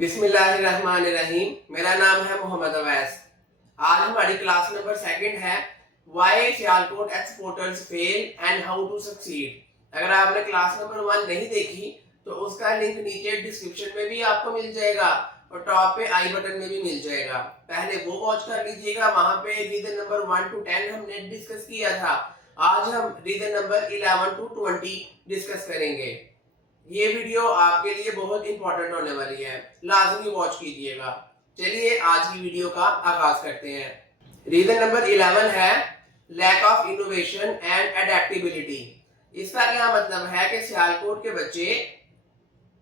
बिस्मिल्लाहिर्रहमानिर्रहीम। मेरा नाम है मोहम्मद अवैस। आज हमारी क्लास नंबर सेकंड है why Sialkot exporters fail and how to succeed. अगर आपने क्लास नंबर 1 नहीं देखी तो उसका लिंक नीचे डिस्क्रिप्शन में भी आपको मिल जाएगा और टॉप पे आई बटन में भी मिल जाएगा। पहले वो वॉच कर लीजिएगा, वहां पे रीजन नंबर 1 to 10 हमने डिस्कस किया था। आज हम रीजन नंबर 11 to 20 डिस्कस करेंगे। ये वीडियो आपके लिए बहुत इंपॉर्टेंट होने वाली है, लाजमी वॉच कीजिएगा। चलिए आज की वीडियो का आगाज करते हैं। रीजन नंबर 11 है lack of innovation and adaptability. इसका क्या मतलब है कि सियालकोट के बच्चे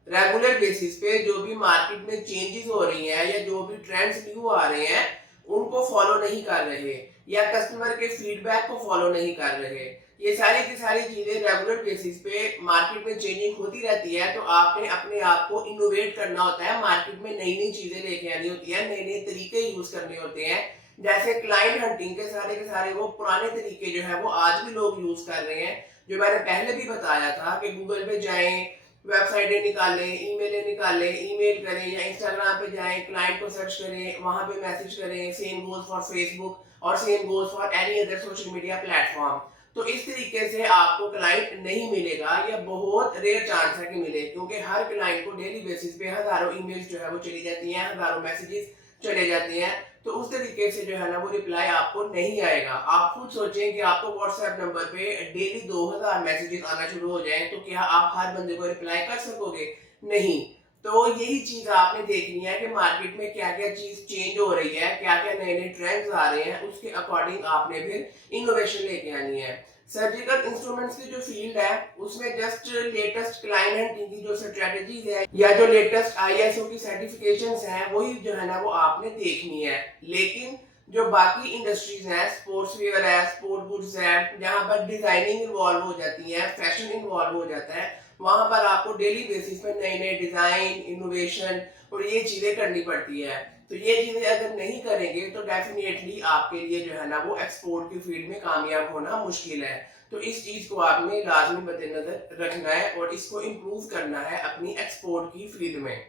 रेगुलर बेसिस पे जो भी मार्केट में चेंजेस हो रही हैं या जो भी ट्रेंड्स न्यू आ रहे हैं उनको फॉलो नहीं कर रहे या कस्टमर के फीडबैक को फॉलो नहीं कर रहे। ये सारी की सारी चीजें रेगुलर बेसिस पे मार्केट में चेंजिंग होती रहती है, तो आपने अपने आप को इनोवेट करना होता है। मार्केट में नई नई चीजें लेके आनी होती है, नए नए तरीके यूज करने होते हैं। जैसे क्लाइंट हंटिंग के सारे वो पुराने तरीके जो है वो आज भी लोग यूज कर रहे हैं। जो मैंने पहले भी बताया था कि गूगल पे जाएं, वेबसाइटें निकालें, ईमेलें निकालें, ईमेल करें या इंस्टाग्राम पे जाएं, क्लाइंट को सर्च करें, वहां पे मैसेज करें। सेम गोज फॉर फेसबुक और same goes for any other social media platform. तो इस तरीके से आपको क्लाइंट नहीं मिलेगा या बहुत रेयर चांस है कि मिले, क्योंकि हर क्लाइंट को डेली बेसिस पे हजारों ईमेल्स जो है वो चली जाती हैं, हजारों मैसेजेस चले जाते हैं। तो उस तरीके से जो है ना वो रिप्लाई आपको नहीं आएगा। आप खुद सोचें कि आपको व्हाट्सएप नंबर पे डेली 2000 मैसेजेस आना शुरू हो जाए तो क्या आप हर बंदे को रिप्लाई कर सकोगे? नहीं। तो यही चीज आपने देखनी है कि मार्केट में क्या क्या चीज चेंज हो रही है, क्या क्या नए नए ट्रेंड्स आ रहे हैं, उसके अकॉर्डिंग आपने फिर इनोवेशन लेके आनी है। सर्जिकल इंस्ट्रूमेंट्स की जो फील्ड है उसमें जस्ट लेटेस्ट क्लाइंट हंटिंग की जो स्ट्रेटजीज है या जो लेटेस्ट आईएसओ की सर्टिफिकेशंस हैं वही जो है ना वो आपने देखनी है। लेकिन जो बाकी इंडस्ट्रीज हैं, स्पोर्ट्स वेयर है, स्पोर्ट गुड्स है, जहां पर डिजाइनिंग इन्वॉल्व हो जाती है, फैशन इन्वॉल्व हो जाता है, वहां पर आपको डेली बेसिस पे नए नए डिजाइन, इनोवेशन और ये चीजें करनी पड़ती है। तो ये चीजें अगर नहीं करेंगे तो डेफिनेटली आपके लिए जो है ना वो एक्सपोर्ट की फील्ड में कामयाब होना मुश्किल है। तो इस चीज को आपने लाजमी मद्देनजर रखना है और इसको इम्प्रूव करना है अपनी एक्सपोर्ट की फील्ड में।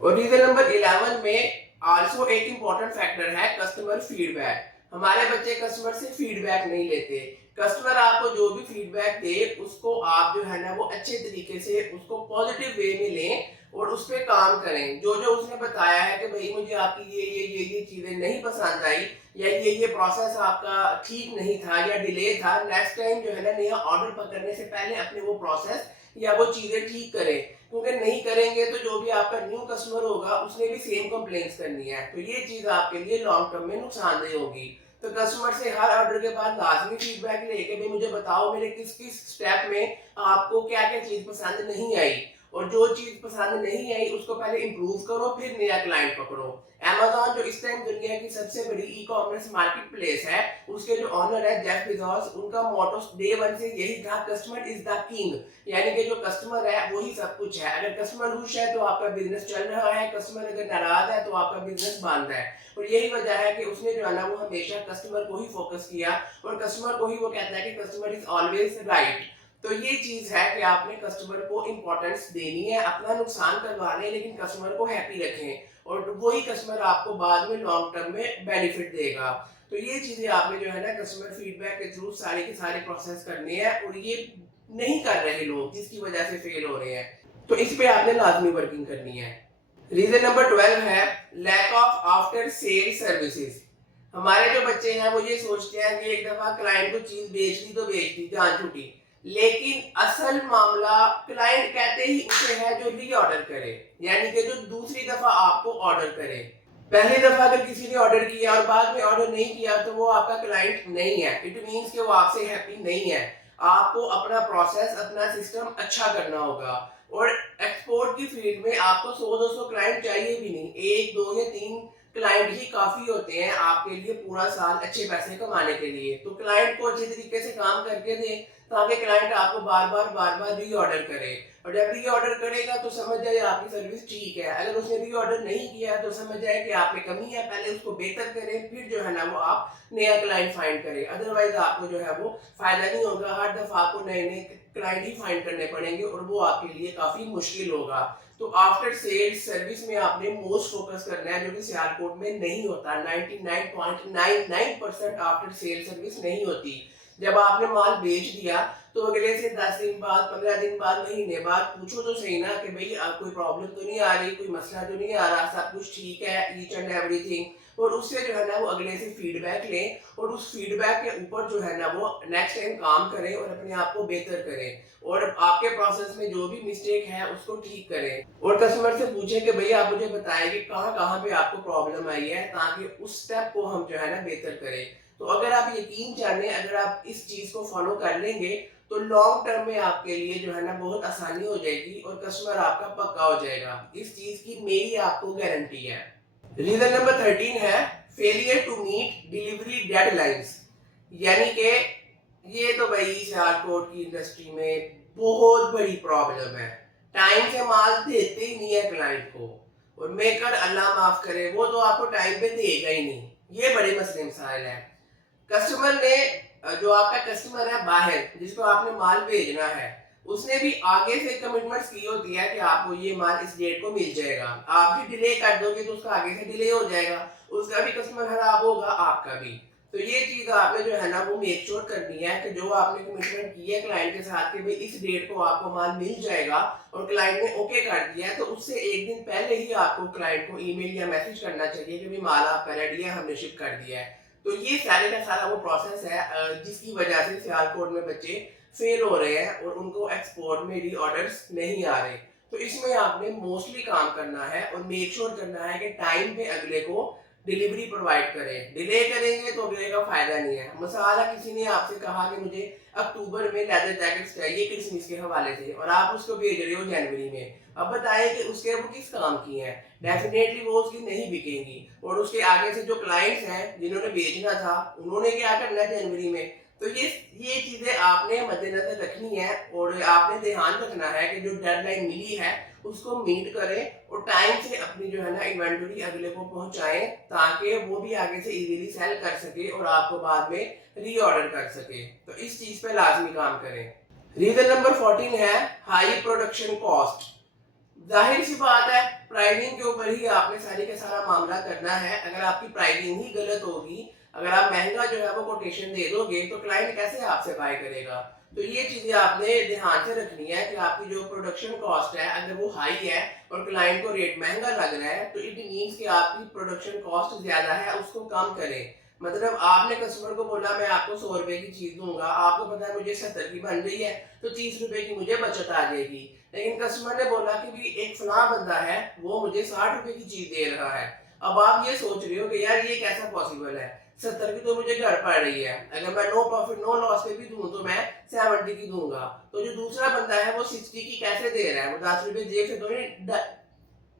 और रीजन नंबर 11 में आल्सो एक इम्पोर्टेंट फैक्टर है कस्टमर फीडबैक। हमारे बच्चे कस्टमर से फीडबैक नहीं लेते। कस्टमर आपको जो भी फीडबैक दे उसको आप जो है ना वो अच्छे तरीके से उसको पॉजिटिव वे में लें और उस पर काम करें। जो जो उसने बताया है कि भाई मुझे आपकी ये चीजें नहीं पसंद आई या ये प्रोसेस आपका ठीक नहीं था या डिले था, नेक्स्ट टाइम जो है ना नया ऑर्डर पकड़ने से पहले अपने वो प्रोसेस या वो चीजें ठीक करें। क्योंकि नहीं करेंगे तो जो भी आपका न्यू कस्टमर होगा उसने भी सेम कंप्लेंट्स करनी है, तो ये चीज आपके लिए लॉन्ग टर्म में नुकसानदेह होगी। तो कस्टमर से हर ऑर्डर के बाद लाजमी फीडबैक लेके भाई मुझे बताओ मेरे किस किस स्टेप में आपको क्या क्या चीज पसंद नहीं आई, और जो चीज पसंद नहीं आई उसको पहले इंप्रूव करो फिर नया क्लाइंट पकड़ो। Amazon जो इस टाइम दुनिया की सबसे बड़ी ई कॉमर्स मार्केट प्लेस है, उसके जो ऑनर है जेफ बेजोस, उनका मोटो डे 1 से यही था, कस्टमर इज द किंग। यानी कि जो कस्टमर है वही सब कुछ है। अगर कस्टमर खुश है तो आपका बिजनेस चल रहा है, कस्टमर अगर नाराज है तो आपका बिजनेस बंद है। और यही वजह है कि उसने जो है ना वो हमेशा कस्टमर को ही फोकस किया और कस्टमर को ही वो कहता है कि कस्टमर इज ऑलवेज राइट। तो ये चीज है कि आपने कस्टमर को इंपॉर्टेंस देनी है, अपना नुकसान करवा लें लेकिन कस्टमर को हैप्पी रखें और वही कस्टमर आपको बाद में लॉन्ग टर्म में बेनिफिट देगा। तो ये चीजें आपने जो है ना कस्टमर फीडबैक के थ्रू सारे के सारे प्रोसेस करने हैं और ये नहीं कर रहे लोग जिसकी वजह से फेल हो रहे हैं। तो इस पे आपने लाजमी वर्किंग करनी है। रीजन नंबर 12 है lack of after sale services. हमारे जो बच्चे हैं वो ये सोचते हैं कि एक दफा क्लाइंट को चीज बेच दी तो बेच दी, जान छूटी। लेकिन असल मामला क्लाइंट कहते ही उसे है जो री ऑर्डर करे, यानी कि जो दूसरी दफा आपको ऑर्डर करे। पहली दफा अगर किसी ने ऑर्डर किया और बाद में ऑर्डर नहीं किया तो वो आपका क्लाइंट नहीं है। इट मींस कि वो आपसे हैप्पी नहीं है। आपको अपना प्रोसेस, अपना सिस्टम अच्छा करना होगा। और एक्सपोर्ट की फील्ड में आपको 100-200 क्लाइंट चाहिए भी नहीं, 1 2 या 3 क्लाइंट ही काफी होते हैं आपके लिए पूरा साल अच्छे पैसे कमाने के लिए। तो क्लाइंट को अच्छे तरीके से काम करके दें ताकि क्लाइंट आपको बार बार री ऑर्डर करे। और जब री ऑर्डर करेगा तो समझ जाए आपकी सर्विस ठीक है। अगर उसने री ऑर्डर नहीं किया तो समझ जाए कि आप में कमी है, पहले उसको बेहतर करें फिर जो है ना वो आप नया क्लाइंट फाइंड करें। अदरवाइज आपको जो है वो फायदा नहीं होगा, हर दफा आपको नए नए क्लाइंट ही फाइंड करने पड़ेंगे और वो आपके लिए काफी मुश्किल होगा। तो आफ्टर सेल्स सर्विस में आपने मोस्ट फोकस करना है, जो कि सियालकोट में नहीं होता। 99.99% आफ्टर सेल सर्विस नहीं होती। जब आपने माल बेच दिया तो अगले से 10 दिन बाद, 15 दिन बाद, महीने बाद पूछो तो सही ना कि भाई कोई प्रॉब्लम तो नहीं आ रही, कोई मसला तो नहीं आ रहा, सब कुछ ठीक है, ईच एंड एवरीथिंग। और उससे जो है ना वो अगले से फीडबैक लें और उस फीडबैक के ऊपर जो है ना वो नेक्स्ट टाइम काम करें और अपने आप को बेहतर करें और आपके प्रोसेस में जो भी मिस्टेक है उसको ठीक करें। और कस्टमर से पूछें कि भैया आप मुझे बताएं कि कहाँ कहाँ पे आपको प्रॉब्लम आई है, ताकि उस स्टेप को हम जो है ना बेहतर करें। तो अगर आप यकीन जाने, अगर आप इस चीज को फॉलो कर लेंगे तो लॉन्ग टर्म में आपके लिए जो है ना बहुत आसानी हो जाएगी और कस्टमर आपका पक्का हो जाएगा। इस चीज की मेरी आपको गारंटी है। रीजन नंबर 13 है failure to meet delivery deadlines. यानी कि ये तो भाई सियालकोट की इंडस्ट्री में बहुत बड़ी प्रॉब्लम है। टाइम से माल देते ही नहीं है क्लाइंट को, और मेकर अल्लाह माफ करे वो तो आपको टाइम पे देगा ही नहीं। ये बड़े मसले मसाइल है। कस्टमर ने जो आपका कस्टमर है बाहर, जिसको आपने माल भेजना है, उसने भी आगे से कमिटमेंट्स की होती है कि आपको ये माल इस डेट को मिल जाएगा। आप भी डिले कर दोगे तो उसका आगे से डिले हो जाएगा, उसका भी कस्टमर खराब होगा, आपका भी। तो ये चीज आपने जो है ना वो मेक श्योर करनी है कि जो आपने कमिटमेंट की है क्लाइंट के साथ कि भाई इस डेट को आपको माल मिल जाएगा और क्लाइंट ने ओके कर दिया है, तो उससे एक दिन पहले ही आपको क्लाइंट को ईमेल या मैसेज करना चाहिए कि भाई माल आपका रेडी है, हमने शिप कर दिया है। तो ये सारे का सारा वो प्रोसेस है जिसकी वजह से सियालकोट में बच्चे फेल हो रहे हैं और उनको एक्सपोर्ट में री ऑर्डर्स नहीं आ रहे। तो इसमें आपने मोस्टली काम करना है और मेक श्योर करना है कि टाइम पे अगले को डिलीवरी प्रोवाइड करें। डिले करेंगे तो अगले का फायदा नहीं है। मसाला किसी ने आपसे कहा कि मुझे अक्टूबर में लेदर जैकेट्स चाहिए क्रिसमस के हवाले से, और आप उसको भेज रहे हो जनवरी में। अब बताएं कि उसके वो किस काम की है? डेफिनेटली वो उसकी नहीं बिकेंगी। और उसके आगे से जो क्लाइंट्स हैं जिन्होंने बेचना था, उन्होंने क्या करना है जनवरी में? तो ये चीजें आपने मद्देनजर रखनी है और आपने ध्यान रखना है कि जो डेडलाइन मिली है उसको मीट करें और टाइम से अपनी जो है ना इन्वेंटरी अगले को पहुंचाएं, ताकि वो भी आगे से इजीली सेल कर सके और आपको बाद में रीऑर्डर कर सके। तो इस चीज पे लाजमी काम करें। रीजन नंबर 14 है हाई प्रोडक्शन कॉस्ट। जाहिर सी बात है, प्राइसिंग के ऊपर ही आपने सारी का सारा मामला करना है। अगर आपकी प्राइसिंग ही गलत होगी, अगर आप महंगा जो है वो कोटेशन दे दोगे, तो क्लाइंट कैसे आपसे बाय करेगा? तो ये चीजें आपने ध्यान से रखनी है कि आपकी जो प्रोडक्शन कॉस्ट है अगर वो हाई है और क्लाइंट को रेट महंगा लग रहा है, तो इट मींस कि आपकी प्रोडक्शन कॉस्ट ज्यादा है, उसको कम करें। मतलब आपने कस्टमर को बोला मैं आपको 100 रुपए की चीज दूंगा, आपको पता है मुझे 70 की बन रही है, तो 30 रुपए की मुझे बचत आ जाएगी। लेकिन कस्टमर ने बोला कि भी एक फला बंदा है वो मुझे 60 रुपए की चीज दे रहा है। अब आप ये सोच रहे हो कि यार ये कैसा पॉसिबल है, 70 की तो मुझे घर पड़ रही है, अगर मैं नो प्रॉफिट नो लॉस पे भी दूं तो मैं 70 की दूंगा, तो जो दूसरा बंदा है वो 60 की कैसे दे रहा है? वो 10 रुपए जेब से तो नहीं,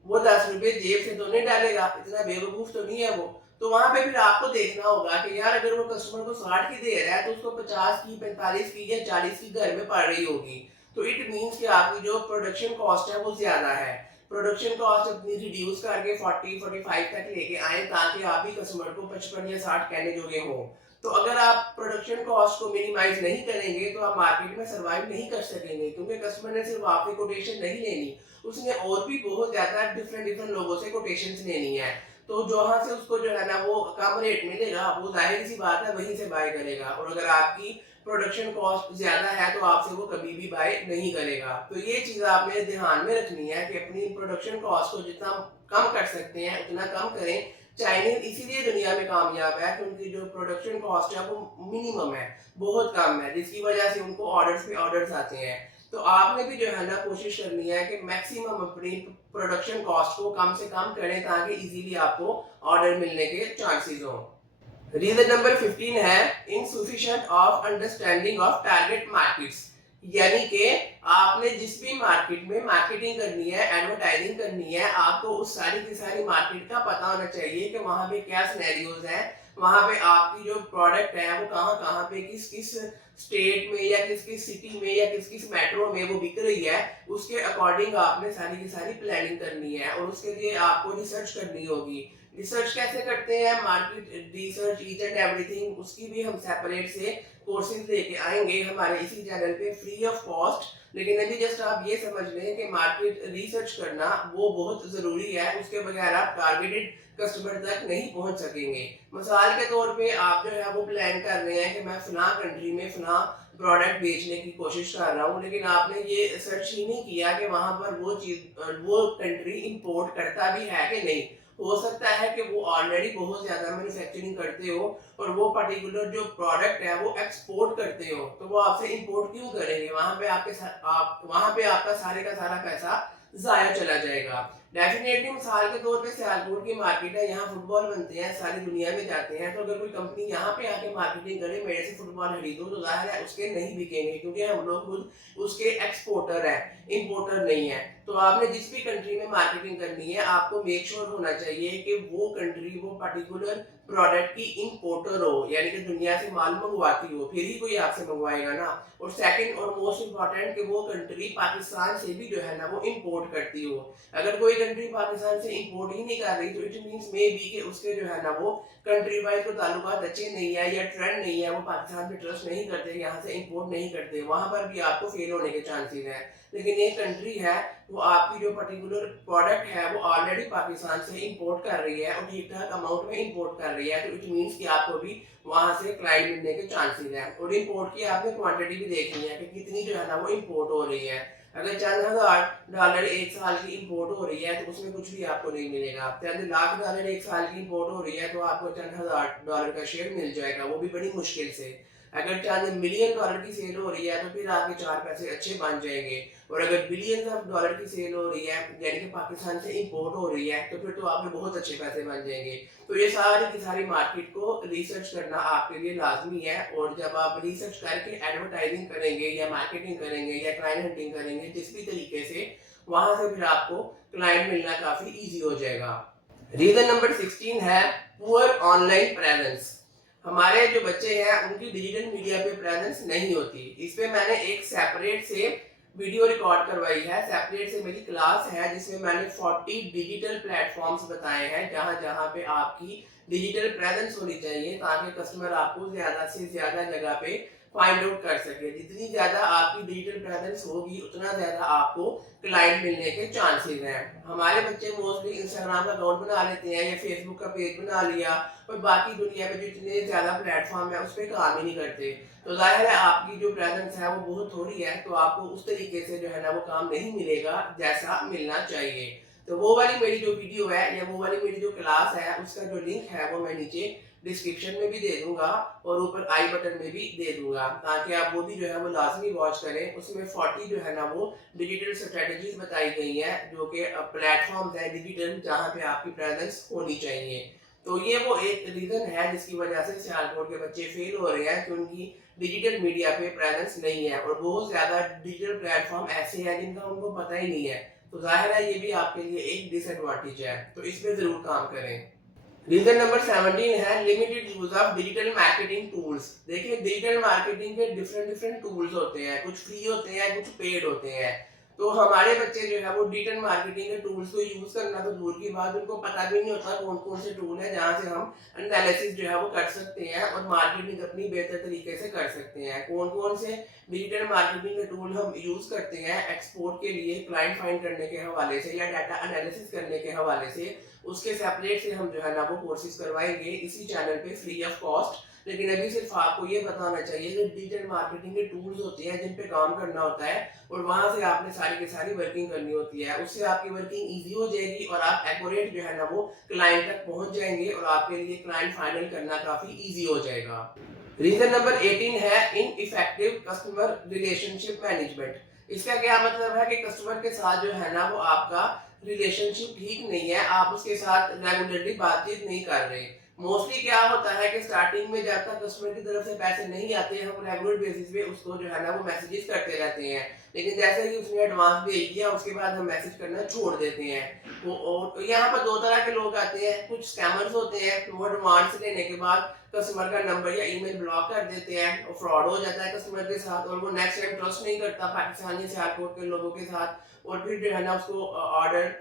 वो 10 रुपए जेब से तो नहीं डालेगा, इतना बेवकूफ तो नहीं है वो। तो वहां पे फिर आपको देखना होगा कि यार अगर वो कस्टमर को 60 की दे रहा है तो उसको 50 की, 45 की या 40 की घर में पड़ रही होगी। तो इट मींस कि आपकी जो प्रोडक्शन कॉस्ट है वो ज्यादा है। प्रोडक्शन कॉस्ट अपनी रिड्यूस करके 40 45 तक लेके आए, ताकि आप भी कस्टमर को 55 या 60 कहने जोगे हो। तो अगर आप प्रोडक्शन कॉस्ट को मिनिमाइज नहीं करेंगे तो आप मार्केट में सर्वाइव नहीं कर सकेंगे, क्योंकि कस्टमर ने सिर्फ आपकी कोटेशन नहीं लेनी, उसने और भी बहुत ज्यादा डिफरेंट डिफरेंट लोगों से कोटेशंस लेनी है। तो जहां से उसको जो है ना वो कम रेट मिलेगा, वो जाहिर सी बात है वहीं से बाय करेगा। और अगर आपकी प्रोडक्शन कॉस्ट ज्यादा है तो आपसे वो कभी भी बाय नहीं करेगा। तो ये चीज आपने ध्यान में रखनी है कि अपनी प्रोडक्शन कॉस्ट को जितना कम कर सकते हैं उतना कम करें। चाइनीज इसीलिए दुनिया में कामयाब है कि उनकी जो प्रोडक्शन कॉस्ट है वो मिनिमम है, बहुत कम है, जिसकी वजह से उनको ऑर्डर्स पे ऑर्डर्स आते हैं। तो आपने भी जो है ना कोशिश करनी है कि मैक्सिमम अपनी प्रोडक्शन कॉस्ट को कम से कम करें, ताकि इजीली आपको ऑर्डर मिलने के चांसेस हो। रीजन नंबर 15 है insufficient of understanding of target markets. यानी कि आपने जिस भी मार्केट में मार्केटिंग करनी है, एडवर्टाइजिंग करनी है, आपको उस सारी की सारी मार्केट का पता होना चाहिए कि वहां पे क्या सिनेरियोज हैं, वहां पे आपकी जो प्रोडक्ट है वो कहाँ कहाँ पे किस किस स्टेट में या किस किस सिटी में या किस किस मेट्रो में वो बिक रही है। उसके अकॉर्डिंग आपने सारी की सारी प्लानिंग करनी है और उसके लिए आपको रिसर्च करनी होगी। रिसर्च कैसे करते हैं? Market research, each and everything, उसकी भी हम सेपरेट से कोर्सेज लेके आएंगे हमारे इसी चैनल पे फ्री ऑफ कॉस्ट। लेकिन अभी जस्ट आप ये समझ लें कि मार्केट रिसर्च करना वो बहुत ज़रूरी है, उसके बगैर आप टारगेटेड कस्टमर तक नहीं पहुंच सकेंगे। मिसाल के तौर पे आप जो है वो प्लान कर रहे हैं कि मैं फ़लाँ कंट्री में फ़लाँ प्रोडक्ट बेचने की कोशिश कर रहा हूँ, लेकिन आपने ये सर्च ही नहीं किया कि वहाँ पर वो कंट्री इंपोर्ट करता भी है कि नहीं। हो सकता है कि वो ऑलरेडी बहुत ज़्यादा मैन्युफैक्चरिंग करते हो और वो पर्टिकुलर जो प्रोडक्ट है वो एक्सपोर्ट करते हो, तो वो आपसे इंपोर्ट क्यों करेंगे? वहाँ पे आप वहाँ पे आपका सारे का सारा पैसा ज़ाया चला जाएगा। डेफिनेटली मिसाल के तौर पे सियालकोट की मार्केट है, यहाँ फुटबॉल बनते हैं, सारी दुनिया में जाते हैं, तो अगर कोई कंपनी यहाँ पे आके मार्केटिंग करे मेरे से फुटबॉल खरीदो, तो जाहिर है उसके नहीं बिकेंगे, क्योंकि हम लोग खुद उसके एक्सपोर्टर है, इंपोर्टर नहीं है। तो आपने जिस भी कंट्री में मार्केटिंग करनी है, आपको मेक श्योर होना चाहिए कि वो कंट्री वो पर्टिकुलर प्रोडक्ट की इंपोर्टर हो, यानी कि दुनिया से माल मंगवाती हो, फिर ही कोई आपसे मंगवाएगा ना। और सेकंड और मोस्ट इम्पोर्टेंट कि वो कंट्री पाकिस्तान से भी जो है ना वो इंपोर्ट करती हो। अगर कोई कंट्री पाकिस्तान से इंपोर्ट ही नहीं कर रही, तो इट मींस मे बी कि उसके जो है ना वो कंट्री वाइज को ताल्लुकात अच्छे नहीं है या ट्रेंड नहीं है, वो पाकिस्तान पे ट्रस्ट नहीं करते, यहाँ से इंपोर्ट नहीं करते, वहां पर भी आपको फेल होने के चांसेस हैं। लेकिन एक कंट्री है वो आपकी जो पर्टिकुलर प्रोडक्ट है वो ऑलरेडी पाकिस्तान से इंपोर्ट कर रही है और ठीक ठाक अमाउंट में इंपोर्ट कर रही है, तो इट मींस कि आपको भी वहां से क्लाइंट मिलने के चांसेस हैं। और इंपोर्ट की आपने क्वांटिटी भी देखनी है कि कितनी जो है ना वो इंपोर्ट हो रही है। अगर चंद हजार डॉलर एक साल की इंपोर्ट हो रही है तो उसमें कुछ भी आपको नहीं मिलेगा। चंद लाख डॉलर एक साल की इंपोर्ट हो रही है तो आपको चंद हजार डॉलर का शेयर मिल जाएगा, वो भी बड़ी मुश्किल से। अगर चंद मिलियन डॉलर की सेल हो रही है तो फिर आपके चार पैसे अच्छे बन जाएंगे। और अगर बिलियन ऑफ डॉलर की सेल हो रही है, यानी कि पाकिस्तान से इंपोर्ट हो रही है, तो फिर तो आपके बहुत अच्छे पैसे बन जाएंगे। तो ये सारी की सारी मार्केट को रिसर्च करना आपके लिए लाजमी है। और जब आप रिसर्च करके एडवर्टाइजिंग करेंगे या मार्केटिंग करेंगे या क्लाइंट हंटिंग करेंगे जिस भी तरीके से, वहां से फिर आपको क्लाइंट मिलना काफी इजी हो जाएगा। रीजन नंबर 16 है पुअर ऑनलाइन प्रेजेंस। हमारे जो बच्चे हैं उनकी डिजिटल मीडिया पे प्रेजेंस नहीं होती। इस पे मैंने एक सेपरेट से वीडियो रिकॉर्ड करवाई है, सेपरेट से मेरी क्लास है जिसमें मैंने 40 डिजिटल प्लेटफॉर्म्स बताए हैं जहां जहां पे आपकी डिजिटल प्रेजेंस होनी चाहिए, ताकि कस्टमर आपको ज्यादा से ज्यादा जगह पे फाइंड आउट कर सके। जितनी ज्यादा आपकी डिजिटल प्रेजेंस होगी उतना ज्यादा आपको क्लाइंट मिलने के चांसेस हैं। हमारे बच्चे मोस्टली इंस्टाग्राम का अकाउंट बना लेते हैं या फेसबुक का पेज बना लिया और बाकी दुनिया में जितने ज्यादा प्लेटफॉर्म है उस पर काम ही नहीं करते। तो जाहिर है आपकी जो प्रेजेंस है वो बहुत थोड़ी है, तो आपको उस तरीके से जो है ना वो काम नहीं मिलेगा जैसा मिलना चाहिए। तो वो वाली मेरी जो वीडियो है या वो वाली मेरी जो क्लास है उसका जो लिंक है वो मैं नीचे डिस्क्रिप्शन में भी दे दूंगा और ऊपर आई बटन में भी दे दूंगा, ताकि आप वो भी जो है वो लाजमी वॉच करें। उसमें 40 जो है ना वो डिजिटल स्ट्रेटजीज बताई गई है जो कि प्लेटफॉर्म्स है डिजिटल जहाँ पे आपकी प्रेजेंस होनी चाहिए। तो ये वो एक रीजन है जिसकी वजह से सियालकोट के बच्चे फेल हो रहे हैं कि उनकी डिजिटल मीडिया पे प्रेजेंस नहीं है। और बहुत ज्यादा डिजिटल प्लेटफॉर्म ऐसे हैं जिनका उनको पता ही नहीं है, तो जाहिर है ये भी आपके लिए एक डिसएडवांटेज है, तो इस पे जरूर काम करें। रीजन नंबर 17 है limited use of digital marketing tools. देखिए डिजिटल मार्केटिंग के डिफरेंट डिफरेंट टूल्स होते हैं, कुछ फ्री होते हैं कुछ पेड होते हैं। तो हमारे बच्चे जो है वो डिजिटल मार्केटिंग के टूल्स को यूज करना तो दूर की बात, उनको पता भी नहीं होता कौन कौन से टूल है जहाँ से हम एनालिसिस जो है वो कर सकते हैं और मार्केटिंग अपनी बेहतर तरीके से कर सकते हैं। कौन कौन से डिजिटल मार्केटिंग के टूल हम यूज करते हैं एक्सपोर्ट के लिए, क्लाइंट फाइंड करने के हवाले से या डाटा एनालिसिस करने के हवाले से, उसके सेपरेट से हम जो है ना वो कोर्सेज करवाएंगे इसी चैनल पे फ्री ऑफ कॉस्ट। लेकिन अभी सिर्फ आपको ये पता होना चाहिए कि डिजिटल मार्केटिंग के टूल्स होते हैं जिन पे काम करना होता है और वहां से आपने सारी की सारी वर्किंग करनी होती है। उससे आपकी वर्किंग इजी हो जाएगी और आप एक्यूरेट जो है ना वो क्लाइंट तक पहुंच जाएंगे और आपके लिए क्लाइंट फाइनल करना काफी इजी हो जाएगा। रीजन नंबर 18 है इनइफेक्टिव कस्टमर रिलेशनशिप मैनेजमेंट। इसका क्या मतलब है कि कस्टमर के साथ जो है ना वो आपका रिलेशनशिप ठीक नहीं है, आप उसके साथ रेगुलरली बातचीत नहीं कर रहे। मोस्टली क्या होता है कि स्टार्टिंग में जब तक कस्टमर की तरफ से पैसे नहीं आते हम रेगुलर बेसिस पे उसको जो है ना वो मैसेजेस करते रहते हैं, लेकिन जैसे ही उसने एडवांस भेज दिया उसके बाद हम मैसेज करना छोड़ देते हैं। वो और यहाँ पर दो तरह के लोग आते हैं, कुछ स्कैमर्स होते हैं, वो एडवांस लेने के बाद कस्टमर का नंबर या ईमेल ब्लॉक कर देते हैं और फ्रॉड हो जाता है कस्टमर के साथ और वो नेक्स्ट टाइम ट्रस्ट नहीं करता पाकिस्तानी सियालकोट के लोगों के साथ और फिर जो है ना उसको ऑर्डर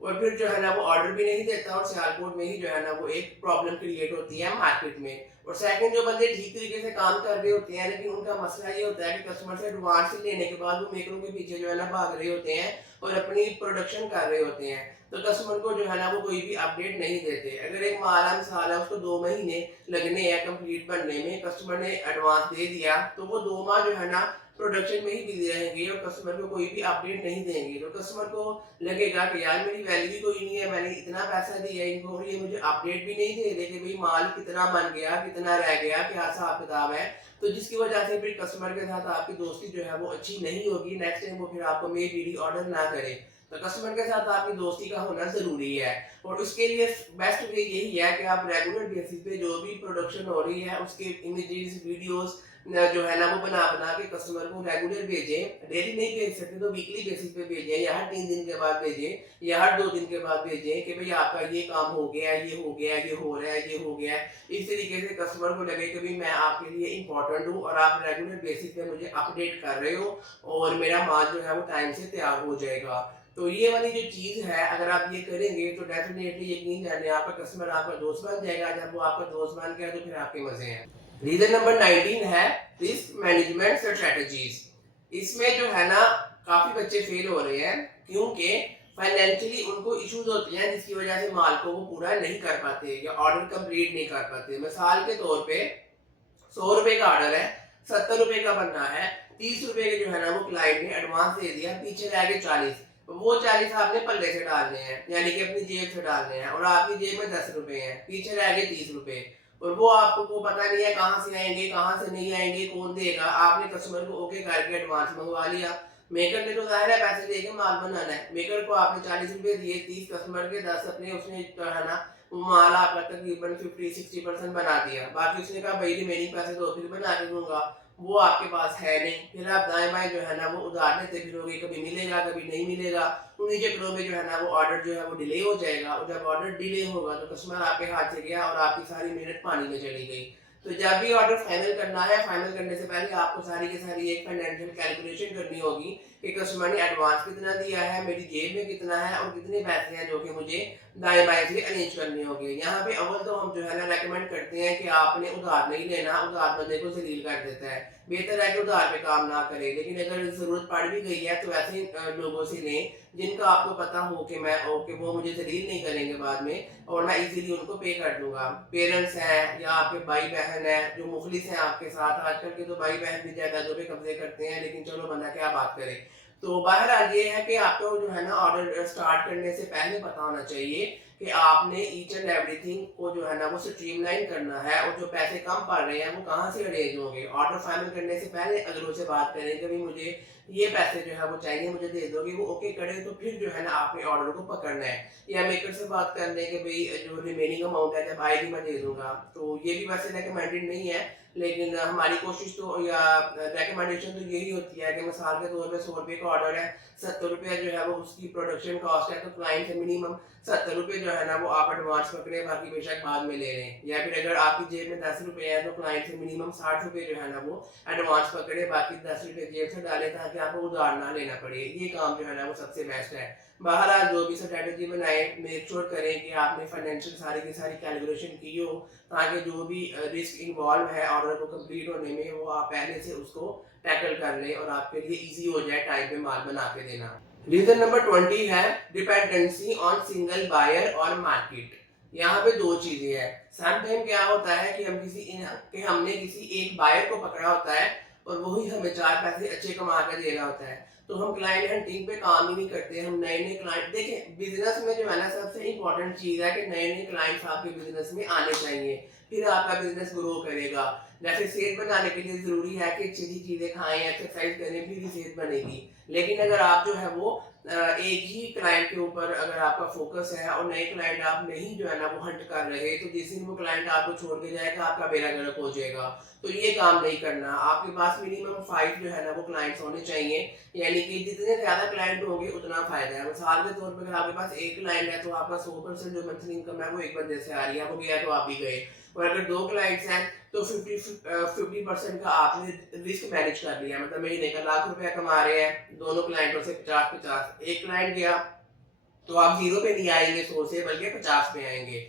और फिर जो है ना वो ऑर्डर भी नहीं देता और सियालकोट में ही जो है ना वो एक प्रॉब्लम क्रिएट होती है मार्केट में। और सेकंड, जो बंदे ठीक तरीके से काम कर रहे होते हैं लेकिन उनका मसला ये होता है कि कस्टमर से एडवांस लेने के बाद वो मेकरों के पीछे जो है ना भाग रहे होते हैं और अपनी प्रोडक्शन कर रहे होते हैं, तो कस्टमर को जो है ना वो कोई भी अपडेट नहीं देते। अगर एक माल मिसाल है उसको 2 महीने लगने हैं कंप्लीट बनने में, कस्टमर ने एडवांस दे दिया तो वो 2 माह जो है ना प्रोडक्शन में ही बिजी रहेंगे और कस्टमर को कोई भी अपडेट नहीं देंगे। तो कस्टमर को लगेगा कि यार मेरी वैल्यू कोई नहीं है, मैंने इतना पैसा दिया है इनको और ये मुझे अपडेट भी नहीं दे रहे कि भाई माल कितना बन गया, कितना रह गया, क्या हिसाब किताब है। तो जिसकी वजह से फिर कस्टमर के साथ आपकी दोस्ती जो है वो अच्छी नहीं होगी, नेक्स्ट टाइम वो फिर आपको मे बीडी ऑर्डर ना करे। तो कस्टमर के साथ आपकी दोस्ती का होना ज़रूरी है और उसके लिए बेस्ट वे यही है कि आप रेगुलर बेसिस पे जो भी प्रोडक्शन हो रही है उसके इमेजेस, वीडियोस जो है ना वो बना बना के कस्टमर को रेगुलर भेजें। डेली नहीं भेज सकते तो वीकली बेसिस पे भेजें, या हर 3 दिन के बाद भेजें या हर 2 दिन के बाद भेजें कि भाई आपका ये काम हो गया, ये हो गया, ये हो रहा है, ये हो गया है। इस तरीके से कस्टमर को लगे कि भाई मैं आपके लिए इम्पोर्टेंट हूँ और आप रेगुलर बेसिस पे मुझे अपडेट कर रहे हो और मेरा माल जो है वो टाइम से तैयार हो जाएगा। तो ये वाली जो चीज़ है अगर आप ये करेंगे तो डेफिनेटली यकीन जानिए आपका कस्टमर आपका दोस्त बन जाएगा। जब वो आपका दोस्त बन गया तो फिर आपके मज़े हैं। रीजन नंबर 19 है रिस्क मैनेजमेंट स्ट्रेटजीज। इसमें जो है ना काफी बच्चे फेल हो रहे हैं क्योंकि फाइनेंशियली उनको इश्यूज होते हैं जिसकी वजह से माल को वो पूरा नहीं कर पाते या ऑर्डर कंप्लीट नहीं कर पाते। मिसाल के तौर पे 100 रुपए का ऑर्डर है, 70 रुपए का बनना है, 30 रुपए के जो है ना वो क्लाइंट ने एडवांस दे दिया, पीछे रह गए 40। वो 40 आपने पल्ले से डालने हैं यानी कि अपनी जेब से डालने हैं और आपकी जेब में 10 रुपए हैं, पीछे रह गए 30 रुपए और वो आपको पता नहीं है कहाँ से आएंगे कहाँ से नहीं आएंगे, कौन देगा। आपने कस्टमर को ओके करके एडवांस मंगवा लिया, मेकर ने तो जाहिर है पैसे देके माल बनाना है। मेकर को आपने 40 रुपए दिए, 30 कस्टमर के, 10 अपने, उसने जो है ना वो माल आपका तकरीबन 50-60% बना दिया। बाकी उसने कहा भाई रिमेनिंग पैसे तो फिर बना के दूंगा, वो आपके पास है नहीं। फिर आप दाएं बाएं जो है ना वो उधार लेते फिरोगे, कभी मिलेगा कभी नहीं मिलेगा। उन्हीं चक्करों में जो है ना वो ऑर्डर जो है वो डिले हो जाएगा और जब ऑर्डर डिले होगा तो कस्टमर आपके हाथ से गया और आपकी सारी मेहनत पानी में चली गई। तो जब भी ऑर्डर फाइनल करना है, फाइनल करने से पहले आपको सारी की सारी एक फाइनेंशियल कैलकुलेशन करनी होगी कि कस्टमर ने एडवांस कितना दिया है, मेरी जेब में कितना है और कितने पैसे हैं जो कि मुझे दाएं बाएं से अरेंज करने होंगे। यहाँ पे अव्वल तो हम जो है ना रेकमेंड करते हैं कि आपने उधार नहीं लेना, उधार बंदे को जलील कर देता है। बेहतर है कि उधार पे काम ना करें, लेकिन अगर जरूरत पड़ भी गई है तो ऐसे लोगों से लें जिनका आपको पता हो कि मैं ओके वो मुझे जलील नहीं करेंगे बाद में और मैं इजीली उनको पे कर दूंगा। पेरेंट्स हैं या आपके भाई बहन है जो मुखलिस हैं आपके साथ, आजकल के तो भाई बहन भी जायदादों पे कब्जे करते हैं, लेकिन चलो बंदा क्या बात करे। तो बहरहाल ये है कि आपको जो है ना ऑर्डर स्टार्ट करने से पहले पता होना चाहिए कि आपने ईच एंड एवरीथिंग को जो है ना वो स्ट्रीमलाइन करना है और जो पैसे कम पड़ रहे हैं वो कहाँ से अरेंज होंगे। ऑर्डर फाइनल करने से पहले अगर उनसे बात करें कि भाई मुझे ये पैसे जो है वो चाहिए, मुझे दे दोगे, वो ओके करें तो फिर जो है ना आपने ऑर्डर को पकड़ना है। या मेकर से बात कर लें कि भाई जो रिमेनिंग अमाउंट है जब आएगी मैं दे दूंगा। तो ये भी वैसे रिकमेंडेड नहीं है, लेकिन हमारी कोशिश तो या रिकमेंडेशन तो यही होती है कि मिसाल के तौर पे 100 रुपये का ऑर्डर है, 70 रुपये जो है वो उसकी प्रोडक्शन कॉस्ट है, तो क्लाइंट से मिनिमम 70 रुपये जो है ना वो आप एडवांस पकड़े, बाकी बेशक बाद में ले लें। या फिर अगर आपकी जेब में 10 रुपये है तो क्लाइंट से मिनिमम 60 रुपये जो है ना वो एडवांस पकड़े, बाकी 10 रुपये जेब से डाले ताकि आपको उधार ना लेना पड़े। ये काम जो है ना वो सबसे बेस्ट है। बहरहाल जो भी स्ट्रेटजी बनाए मेक श्योर करें कि आपने फाइनेंशियल सारी की सारी कैलकुलेशन की हो ताकि जो भी रिस्क इन्वॉल्व है ऑर्डर को कंप्लीट होने में वो आप पहले से उसको टैकल कर लें और आपके लिए इजी हो जाए टाइम पे माल बना के देना। रीजन नंबर 20 है डिपेंडेंसी ऑन सिंगल बायर और मार्केट। यहाँ पे दो चीजें हैं। सम टाइम क्या होता है कि हमने किसी एक बायर को पकड़ा होता है और वही हमें 4 पैसे अच्छे कमा कर दे रहा होता है, तो हम क्लाइंट हंटिंग पे काम ही नहीं करते। हम नए नए क्लाइंट देखें, बिजनेस में जो है ना सबसे इंपॉर्टेंट चीज है कि नए नए क्लाइंट्स आपके बिजनेस में आने चाहिए, फिर आपका बिजनेस ग्रो करेगा। जैसे सेहत बनाने के लिए जरूरी है कि अच्छी अच्छी चीजें खाएं, एक्सरसाइज करें, फिर ही सेहत बनेगी। लेकिन अगर आप जो है वो एक ही क्लाइंट के ऊपर अगर आपका फोकस है और नए क्लाइंट आप नहीं जो है ना वो हंट कर रहे, तो जिस दिन वो क्लाइंट आपको छोड़ के जाएगा आपका बेड़ा गर्क हो जाएगा। तो ये काम नहीं करना। आपके पास मिनिमम 5 जो है ना वो क्लाइंट्स होने चाहिए, यानी कि जितने ज्यादा क्लाइंट होंगे उतना फायदा है। मिसाल के तौर पर अगर आपके पास एक क्लाइंट है तो आपका 100% जो मंथली इनकम है वो एक बंदे से आ रही है, वो गया तो आप ही गए। और अगर 2 क्लाइंट्स हैं तो 50% का आपने रिस्क मैनेज कर लिया, मतलब महीने का ₹1,00,000 कमा रहे हैं दोनों क्लाइंटों से 50-50। एक क्लाइंट गया तो आप 0 पे नहीं आएंगे 100 से, बल्कि 50 पे आएंगे।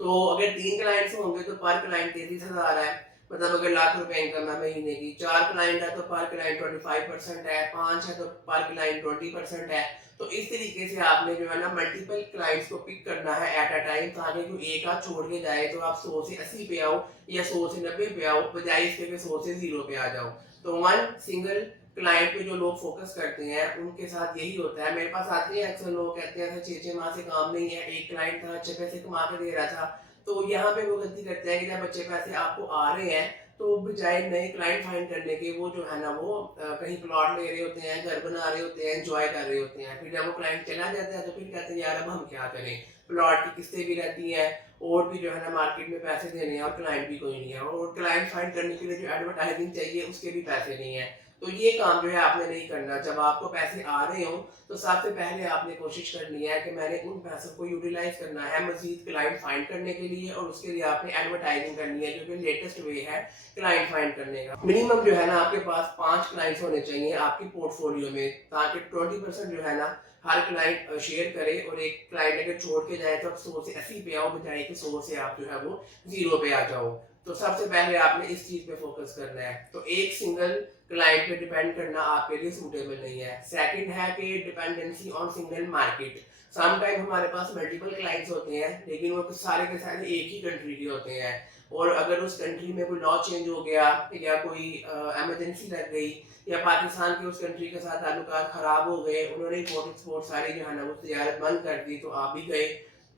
तो अगर 3 क्लाइंट्स होंगे तो पर क्लाइंट 33,000 है, मतलब अगर लाख रुपए इनकम है महीने की। 4 क्लाइंट है तो पर क्लाइंट 25% है, 5 है तो पर क्लाइंट 20% है। तो इस तरीके से आपने जो है ना मल्टीपल क्लाइंट्स को पिक करना है एट अ टाइम, ताकि कोई एक आध छोड़ के जाए तो आप 100 से 80 पे आओ या 100 से 90 पे आओ, बजाय इसके कि 100 से 0 पे आ जाओ। तो वन सिंगल क्लाइंट पे जो लोग फोकस करते हैं उनके साथ यही होता है। मेरे पास आते हैं अक्सर लोग, कहते हैं 6-6 माह से काम नहीं है, एक क्लाइंट था अच्छे पैसे कमा के दे रहा था। तो यहाँ पे वो गलती करते हैं कि जब अच्छे पैसे आपको आ रहे हैं तो बजाय नए क्लाइंट फाइंड करने के वो जो है ना वो कहीं प्लॉट ले रहे होते हैं, घर बना रहे होते हैं, एंजॉय कर रहे होते हैं। फिर जब वो क्लाइंट चला जाता है तो फिर कहते हैं यार अब हम क्या करें, प्लॉट की किस्तें भी रहती हैं और भी जो है ना मार्केट में पैसे देने हैं और क्लाइंट भी कोई नहीं है, और क्लाइंट फाइंड करने के लिए जो एडवर्टाइजिंग चाहिए उसके भी पैसे नहीं है। तो ये काम जो है आपने नहीं करना। जब आपको पैसे आ रहे हो तो सबसे पहले आपने कोशिश करनी है कि मैंने उन पैसों को यूटिलाइज करना है मजीद क्लाइंट फाइंड करने के लिए, और उसके लिए आपने एडवर्टाइजिंग करनी है, जो कि लेटेस्ट वे है क्लाइंट फाइंड करने का। मिनिमम जो है ना आपके पास 5 क्लाइंट्स होने चाहिए आपकी पोर्टफोलियो में, ताकि 20% जो है ना हर क्लाइंट शेयर करे, और एक क्लाइंट अगर छोड़ के जाए तो आप 100 से 80 पे आओ, बजाय कि 100 से आप जो है वो 0 पे आ जाओ। तो सबसे पहले आपने इस चीज पे फोकस करना है। तो एक सिंगल क्लाइंट पे डिपेंड करना आपके लिए सूटेबल नहीं है। सेकंड है कि dependency on single market. Some time हमारे पास मल्टीपल क्लाइंट्स होते हैं, लेकिन वो सारे के सारे एक ही कंट्री के होते हैं, और अगर उस कंट्री में कोई लॉ चेंज हो गया या कोई इमरजेंसी लग गई या पाकिस्तान के उस कंट्री के साथ ताल्लुकात खराब हो गए, उन्होंने इम्पोर्ट एक्सपोर्ट सारी जो है ना वो तजारत बंद कर दी, तो आप भी गए,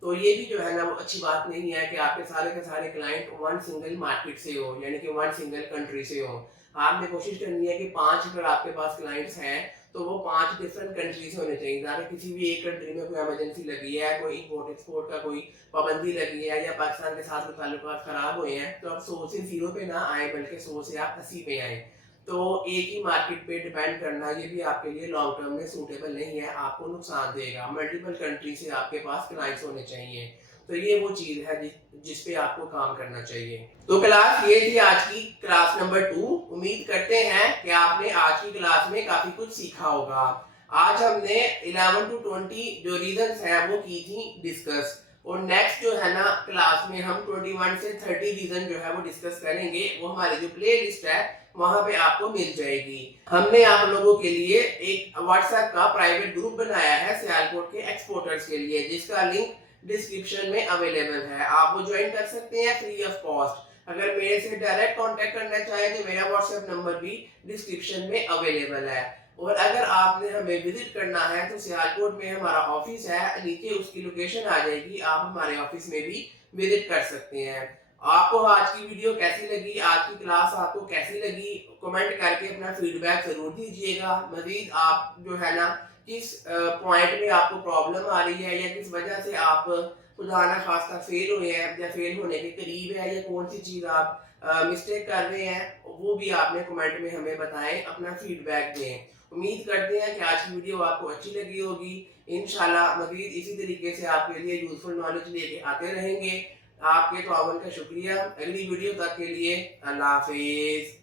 तो ये भी जो है ना वो अच्छी बात नहीं है कि आपके सारे के सारे क्लाइंट वन सिंगल मार्केट से हो, यानी कि वन सिंगल कंट्री से हो। आपने कोशिश करनी है कि 5 अगर आपके पास क्लाइंट्स हैं तो वो 5 डिफरेंट कंट्री से होने चाहिए, ताकि किसी भी एक कंट्री में कोई इमरजेंसी लगी है, कोई इम्पोर्ट एक्सपोर्ट का कोई पाबंदी लगी है, या पाकिस्तान के साथ कोई ताल्लुकात खराब हुए हैं, तो आप 100 से 0 पे ना आए, बल्कि 100 से आप 80 पे आए। तो एक ही मार्केट पे डिपेंड करना ये भी आपके लिए लॉन्ग टर्म में सूटेबल नहीं है, आपको नुकसान देगा। मल्टीपल कंट्री से आपके पास क्लाइंट्स होने चाहिए। तो ये वो चीज है जिस पे आपको काम करना चाहिए। तो क्लास ये थी आज की क्लास नंबर 2। उम्मीद करते हैं कि आपने आज की क्लास में काफी कुछ सीखा होगा। आज हमने 11 to 20 जो रीजंस है वो की थी डिस्कस, और नेक्स्ट जो है ना क्लास में हम 21 से 30 रीजन जो है वो डिस्कस करेंगे। वो हमारी जो प्ले लिस्ट है वहां पे आपको मिल जाएगी। हमने आप लोगों के लिए एक व्हाट्सएप का प्राइवेट ग्रुप बनाया है सियालकोट के एक्सपोर्टर्स के लिए, जिसका लिंक डिस्क्रिप्शन में अवेलेबल है। आप वो ज्वाइन कर सकते हैं फ्री ऑफ कॉस्ट। अगर मेरे से डायरेक्ट कांटेक्ट करना चाहे तो मेरा व्हाट्सएप नंबर भी डिस्क्रिप्शन में अवेलेबल है। और अगर आपने हमें विजिट करना है तो सियालकोट में हमारा ऑफिस है, नीचे उसकी लोकेशन आ जाएगी, आप हमारे ऑफिस में भी विजिट कर सकते हैं। आपको आज की वीडियो कैसी लगी, आज की क्लास आपको कैसी लगी, कमेंट करके अपना फीडबैक जरूर दीजिएगा। मजीद आप जो है ना किस पॉइंट में आपको प्रॉब्लम आ रही है, या किस वजह से आप खुदा ना खास्ता फेल हुए हैं या फेल होने के करीब है, या कौन सी चीज़ आप मिस्टेक कर रहे हैं, वो भी आपने कमेंट में हमें बताएं, अपना फीडबैक दें। उम्मीद करते हैं कि आज की वीडियो आपको अच्छी लगी होगी। इंशाल्लाह मजीद इसी तरीके से आपके लिए यूजफुल नॉलेज लेके आते रहेंगे। आपके ताउन का शुक्रिया। अगली वीडियो तक के लिए अल्लाह हाफिज।